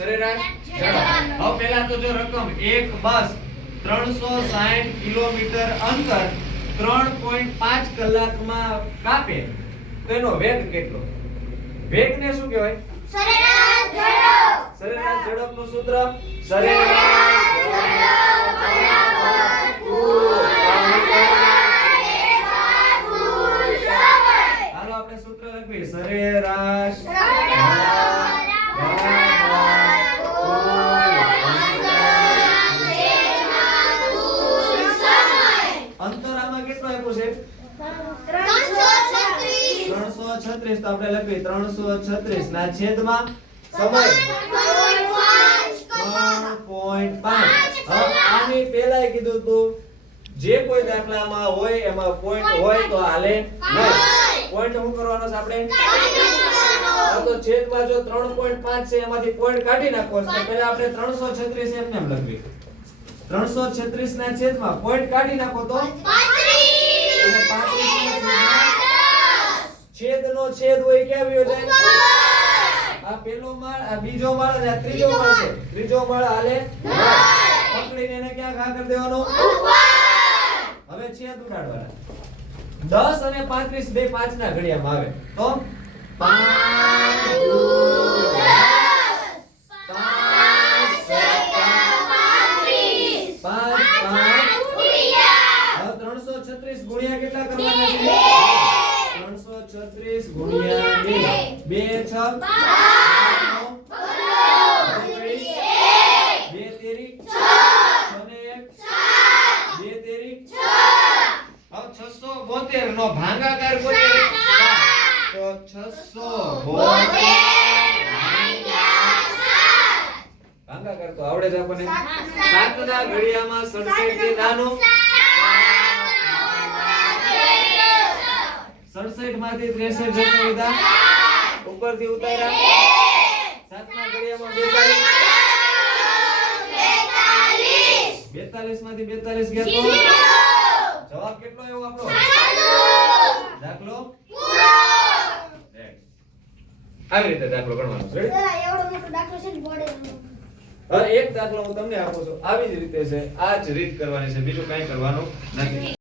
સરેરાશ ઝડપ. હવે પહેલા તો જો રકમ એક બસ 360 કિલોમીટર અંતર 3.5 કલાકમાં કાપે તો એનો વેગ કેટલો? વેગને શું કહેવાય? સરેરાશ ઝડપ. સરેરાશ ઝડપનું સૂત્ર સરેરાશ ઝડપ હાલો આપણે સૂત્ર લખીએ સરેરાશ અંતર આમાં કેટલો આપ્યો છે? 336. તો આપણે લખીએ 336 ના છેદમાં સમય 3.5. આની પહેલાય કીધું તું જે કોઈ દાખલામાં હોય એમાં પોઈન્ટ હોય તો હાલે નહીં. પોઈન્ટ શું કરવાનો છે આપણે? તો છેદમાં જો 3.5 છે એમાંથી પોઈન્ટ કાઢી નાખવો છે. તો પહેલા આપણે 336 એમ એમ લખીએ. 336 ના છેદમાં પોઈન્ટ કાઢી નાખો તો અને 35 છેદનો છેદ હોય ક્યાં આવ્યો જાય? આ પહેલો માળ, આ બીજો માળ અને આ ત્રીજો માળ છે. ત્રીજો માળ હાલે પકડીને એને ક્યાં ઘા કરી દેવાનો? હવે છેદ ઉડાડવાના. 10 અને 35 બે 5 ના ઘડિયામાં આવે તો 5 દુ 336 ગુણ્યા કેટલા કરવાના છે? 336 ગુણ્યા 2 2 6 2 તેરી 6 અને 1 2 તેરી 6. હવે 672 નો ભાગાકાર કરીએ તો 672 ભાગાકાર તો આવડે જ આપણને. 7 ના ઘડિયામાં 67 થી નાનો 67 માંથી 63 જતો વિધા ઉપરથી ઉતાર્યા. 7 ના ઘડિયામાં 42 માંથી 42 ગયા તો જવાબ કેટલો આવ્યો આપણો? દાખલો આવી રીતે દાખલો ગણવાનો છે. એવડો મોટો દાખલો છે ને બોર્ડે. હવે એક દાખલો હું તમને આપું છું આવી જ રીતે છે. આ જ રીત કરવાની છે, બીજું કંઈ કરવાનું નથી.